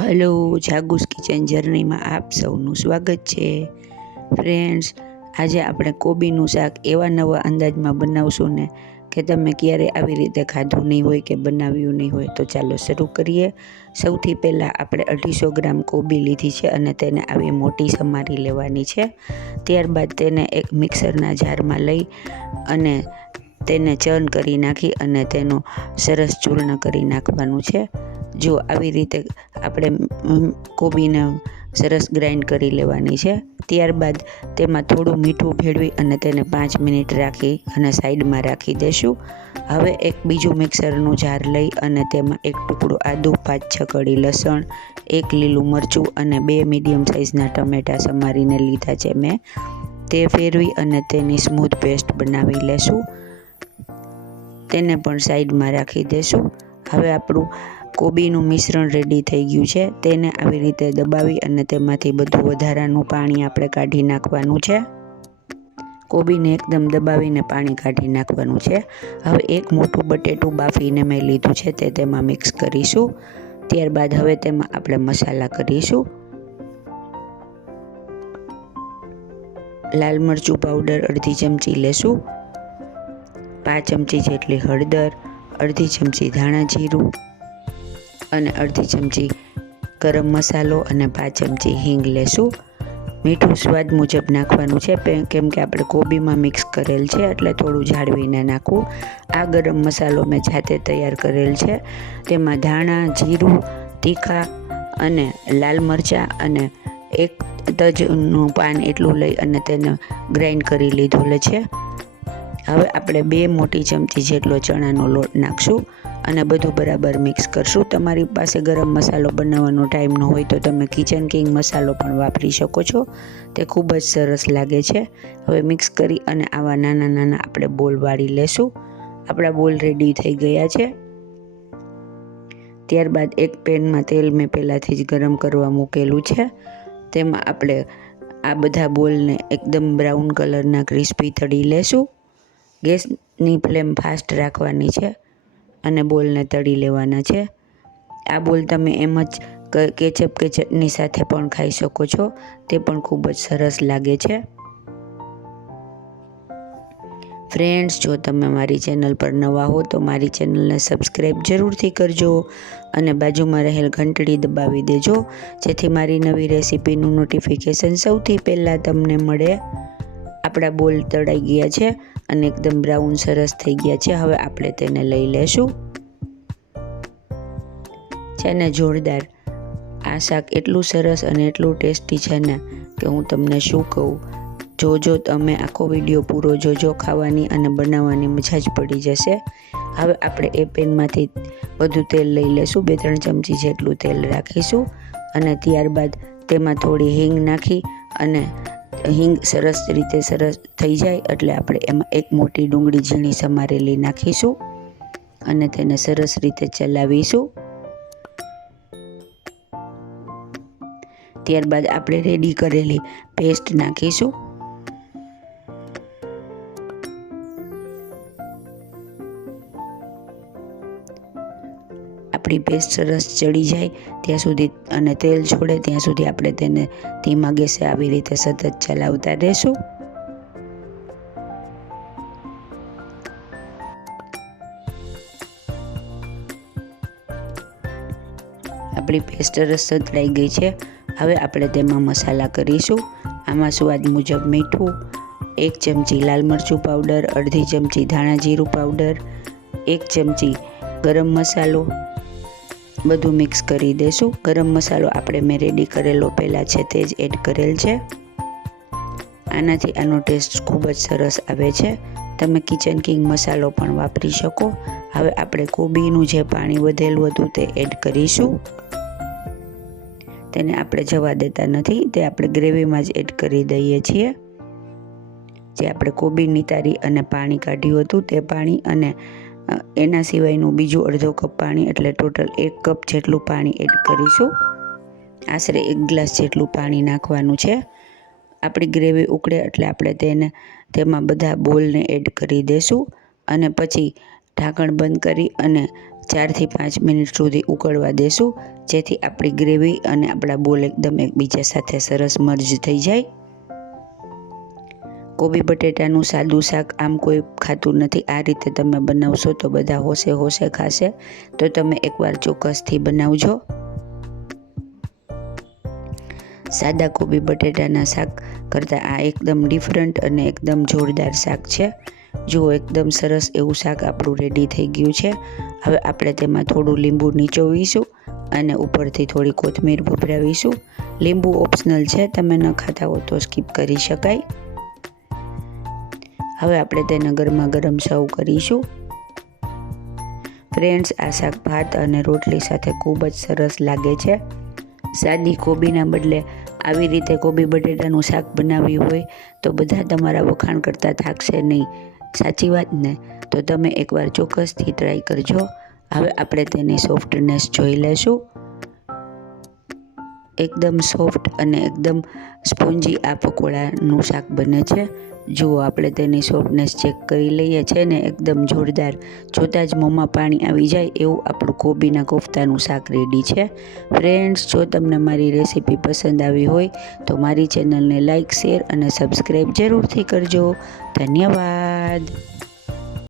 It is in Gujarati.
હલો, જાગુસ કિચન જર્નીમાં આપ સૌનું સ્વાગત છે. ફ્રેન્ડ્સ, આજે આપણે કોબીનું શાક એવા નવા અંદાજમાં બનાવશું ને કે તમે ક્યારે આવી રીતે ખાધું નહીં હોય કે બનાવ્યું નહીં હોય તો ચાલો શરૂ કરીએ. સૌથી પહેલાં આપણે અઢીસો ગ્રામ કોબી લીધી છે અને તેને આવી મોટી સમારી લેવાની છે. ત્યારબાદ તેને એક મિક્સરના જારમાં લઈ અને તેને ચર્ન કરી નાખી અને તેનું સરસ ચૂર્ણ કરી નાખવાનું છે. જો આવી રીતે આપણે કોબીને સરસ ગ્રાઇન્ડ કરી લેવાની છે, ત્યારબાદ તેમાં થોડું મીઠું ભેળવી અને તેને પાંચ મિનિટ રાખી અને સાઈડમાં રાખી દેશું. હવે એક બીજું મિક્સરનું જાર લઈ અને તેમાં એક ટુકડો આદું, પાંચ, છ કડી લસણ, એક લીલું મરચું અને બે મીડિયમ સાઇઝના ટમેટાં સમારીને લીધા છે મેં. તે ફેરવી અને તેની સ્મૂથ પેસ્ટ બનાવી લેશું. તેને પણ સાઈડમાં રાખી દેશું. હવે આપણું કોબીનું મિશ્રણ રેડી થઈ ગયું છે. તેને આવી રીતે દબાવી અને તેમાંથી બધું વધારાનું પાણી આપણે કાઢી નાખવાનું છે. કોબીને એકદમ દબાવીને પાણી કાઢી નાખવાનું છે. હવે એક મોટું બટેટું બાફીને મેં લીધું છે, તે તેમાં મિક્સ કરીશું. ત્યારબાદ હવે તેમાં આપણે મસાલા કરીશું. લાલ મરચું પાવડર અડધી ચમચી લેશું. પાંચ ચમચી જેટલી હળદર, અડધી ચમચી ધાણા જીરું અને અડધી ચમચી ગરમ મસાલો અને પાંચ ચમચી હિંગ લેશું. મીઠું સ્વાદ મુજબ નાખવાનું છે. કેમ કે આપણે કોબીમાં મિક્સ કરેલ છે, એટલે થોડું જાળવીને નાખવું. આ ગરમ મસાલો મેં જાતે તૈયાર કરેલ છે. તેમાં ધાણા, જીરું, તીખા અને લાલ મરચાં અને એક તજનું પાન એટલું લઈ અને તેને ગ્રાઇન્ડ કરી લીધું છે. હવે આપણે બે મોટી ચમચી જેટલો ચણાનો લોટ નાખશું. અને બધું બરાબર મિક્સ કરશું. તમારી પાસે ગરમ મસાલો બનાવવાનો ટાઈમ ન હોય તો તમે કિચન કિંગ મસાલો પણ વાપરી શકો છો. તે ખૂબ જ સરસ લાગે છે. હવે મિક્સ કરી અને આવા નાના નાના આપણે બોલ વાળી લેશું. આપણા બોલ રેડી થઈ ગયા છે. ત્યારબાદ એક પેનમાં તેલ મેં પહેલાંથી જ ગરમ કરવા મૂકેલું છે. તેમાં આપણે આ બધા બોલને એકદમ બ્રાઉન કલરના ક્રિસ્પી તળી લેશું. ગેસની ફ્લેમ ફાસ્ટ રાખવાની છે. અને બોલને તળી લેવાના છે. આ બોલ તમે એમ જ કેચઅપ કે સાથે પણ ખાઈ શકો છો. તે પણ ખૂબ જ સરસ લાગે છે. ફ્રેન્ડ્સ, જો તમે મારી ચેનલ પર નવા હો, તો મારી ચેનલને સબસ્ક્રાઈબ જરૂરથી કરજો અને બાજુમાં રહેલ ઘંટડી દબાવી દેજો. જેથી મારી નવી રેસીપીનું નોટિફિકેશન સૌથી પહેલાં તમને મળે. આપણા બોલ તળાઈ ગયા છે. અને એકદમ બ્રાઉન સરસ થઈ ગયા છે. હવે આપણે તેને લઈ લેશું. છે ને જોરદાર. આ શાક એટલું સરસ અને એટલું ટેસ્ટી છે ને કે હું તમને શું કહું. જોજો તમે આખો વીડિયો પૂરો જોજો, ખાવાની અને બનાવવાની મજા જ પડી જશે. હવે આપણે એ પેનમાંથી બધું તેલ લઈ લેશું. બે ત્રણ ચમચી જેટલું તેલ રાખીશું અને ત્યારબાદ તેમાં થોડી હિંગ નાખી અને હિંગ સરસ રીતે સરસ થઈ જાય એટલે આપણે એમાં એક મોટી ડુંગળી ઝીણી સમારેલી નાખીશું અને તેને સરસ રીતે ચલાવીશું. ત્યારબાદ આપણે રેડી કરેલી પેસ્ટ નાખીશું. આપણી પેસ્ટ સરસ ચડી જાય ત્યાં સુધી અને તેલ છોડે ત્યાં સુધી આપણે તેને ધીમા ગેસે આવી રીતે સતત ચલાવતા રહેશું. આપણી પેસ્ટ સરસ સતરાઈ ગઈ છે. હવે આપણે તેમાં મસાલા કરીશું. આમાં સ્વાદ મુજબ મીઠું, એક ચમચી લાલ મરચું પાવડર અડધી ચમચી ધાણા જીરું પાવડર એક ચમચી ગરમ મસાલો બધું મિક્સ કરી દઈશું ગરમ મસાલો આપણે મેં રેડી કરેલો પહેલાં છે તે જ એડ કરેલ છે. આનાથી આનો ટેસ્ટ ખૂબ જ સરસ આવે છે. તમે કિચન કિંગ મસાલો પણ વાપરી શકો. હવે આપણે કોબીનું જે પાણી વધેલું હતું તે એડ કરીશું. તેને આપણે જવા દેતા નથી. તે આપણે ગ્રેવીમાં જ એડ કરી દઈએ છીએ. જે આપણે કોબી નિતારી અને પાણી કાઢ્યું હતું તે પાણી અને એના સિવાયનું બીજું અડધો કપ પાણી, એટલે ટોટલ એક કપ જેટલું પાણી એડ કરીશું. આશરે એક ગ્લાસ જેટલું પાણી નાખવાનું છે. આપણી ગ્રેવી ઉકળે એટલે આપણે તેને, તેમાં બધા બોલને એડ કરી દઈશું અને પછી ઢાંકણ બંધ કરી અને ચારથી પાંચ મિનિટ સુધી ઉકળવા દેશું, જેથી આપણી ગ્રેવી અને આપણા બોલ એકદમ એકબીજા સાથે સરસ મર્જ થઈ જાય. કોબી બટેટાનું સાદું શાક આમ કોઈ ખાતું નથી. આ રીતે તમે બનાવશો તો બધા હોશે હોશે ખાશે. તો તમે એકવાર ચોક્કસથી બનાવજો. સાદા કોબી બટેટાના શાક કરતાં આ એકદમ ડિફરન્ટ અને એકદમ જોરદાર શાક છે. જુઓ, એકદમ સરસ એવું શાક આપણું રેડી થઈ ગયું છે. હવે આપણે તેમાં થોડું લીંબુ નીચોવીશું અને ઉપરથી થોડી કોથમીર ભભરાવીશું. લીંબુ ઓપ્શનલ છે, તમે ન ખાતા હો તો સ્કીપ કરી શકાય. હવે આપણે તેને ગરમા ગરમ સર્વ કરીશું. ફ્રેન્ડ્સ, આ શાક ભાત અને રોટલી સાથે ખૂબ જ સરસ લાગે છે. સાદી કોબીના બદલે આવી રીતે કોબી બટેટાનું શાક બનાવ્યું હોય તો બધા તમારા વખાણ કરતાં થાકશે નહીં. સાચી વાત ને? તો તમે એકવાર ચોક્કસથી ટ્રાય કરજો. હવે આપણે તેની સોફ્ટનેસ જોઈ લેશું એકદમ સોફ્ટ અને એકદમ સ્પોન્જી આ પકોડાનું શાક બને છે. જુઓ આપણે તેની સોફ્ટનેસ ચેક કરી લઈએ છે ને, એકદમ જોરદાર, જોતાં જ મોંમાં પાણી આવી જાય એવું આપણું કોબીના કોફતાનું શાક રેડી છે. ફ્રેન્ડ્સ જો તમને મારી રેસીપી પસંદ આવી હોય, તો મારી ચેનલને લાઇક શેર અને સબસ્ક્રાઈબ જરૂરથી કરજો. ધન્યવાદ.